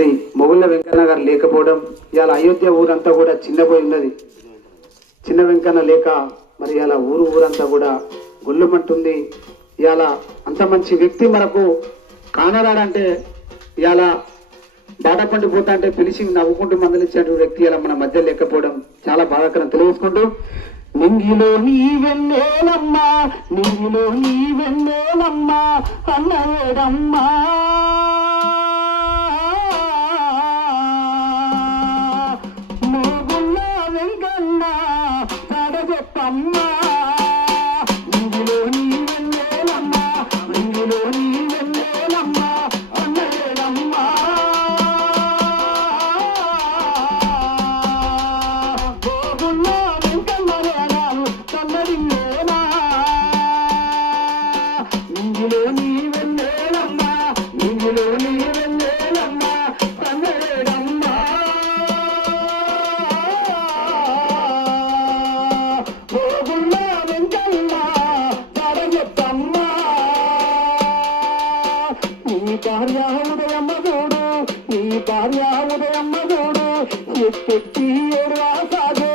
మరి మొగుళ్ళ వెంకన్న గారు లేకపోవడం ఇవాళ అయోధ్య ఊరంతా కూడా చిన్నపోయి ఉన్నది. చిన్న వెంకన్న లేక మరి ఇవాళ ఊరు ఊరంతా కూడా గుళ్ళమంటుంది ఇవాళ అంత మంచి వ్యక్తి మనకు కానరాడంటే ఇవాళ బాట పండిపోతా అంటే పిలిచి నవ్వుకుంటూ మందలిచ్చినటువంటి వ్యక్తి ఇలా మన మధ్య లేకపోవడం చాలా బాధాకరం తెలియజేసుకుంటూ నింగిలో నీ వెన్నెలమ్మా నింగిలో నీ వెన్నెలమ్మా అన్నవేడమ్మా அம்மா భార్య ఉదయమ్మ చూడు నీ భార్య ఉదయమ్మ చూడు ఎక్కెక్కి ఏడువాసాగే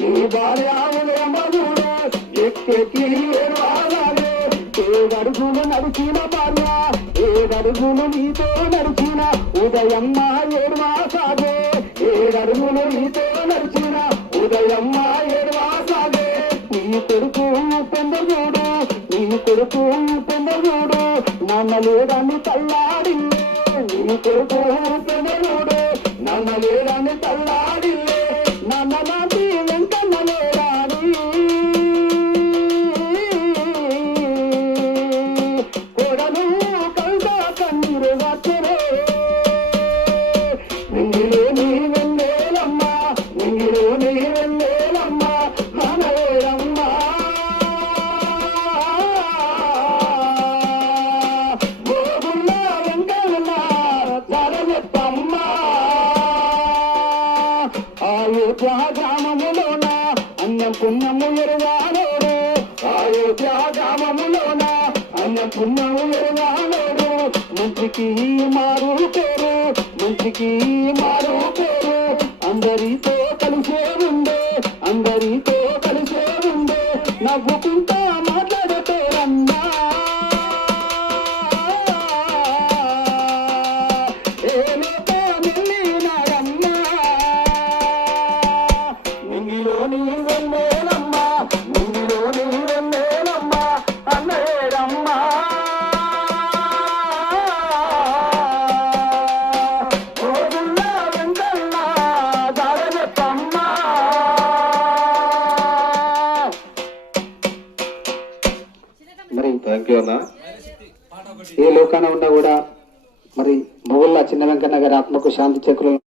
నీ భార్య ఉదయమ్మ చూడు ఎక్కెక్కి ఏడువాసాగే ఏడడుగులు నడిచిన భార్య ఏడడుగులు నీతో నడిచిన ఉదయమ్మ ఏడువాసాగే ఏడడుగులు నీతో నడిచిన ఉదయమ్మ ఏడువాసాగే నీ కొడుకు పెందరుడు నీ కొడుకు పెందరుడు నాన్న లేదని తల్లాడి నీ కొడుకు అయోధ్య గ్రామములోన అన్నం పుణ్యము ఎరుగానోడు అయోధ్య గ్రామములోన అన్నం పుణ్యము ఎరుగానోడు మంచికి మారు పేరు మంచికి మారు పేరు. అందరితో కలిసే ఉండే మరి ఏ లోకాన ఉన్నా కూడా మరి మొగుళ్ళ చిన్న వెంకన్న గారి ఆత్మకు శాంతి చేకూరు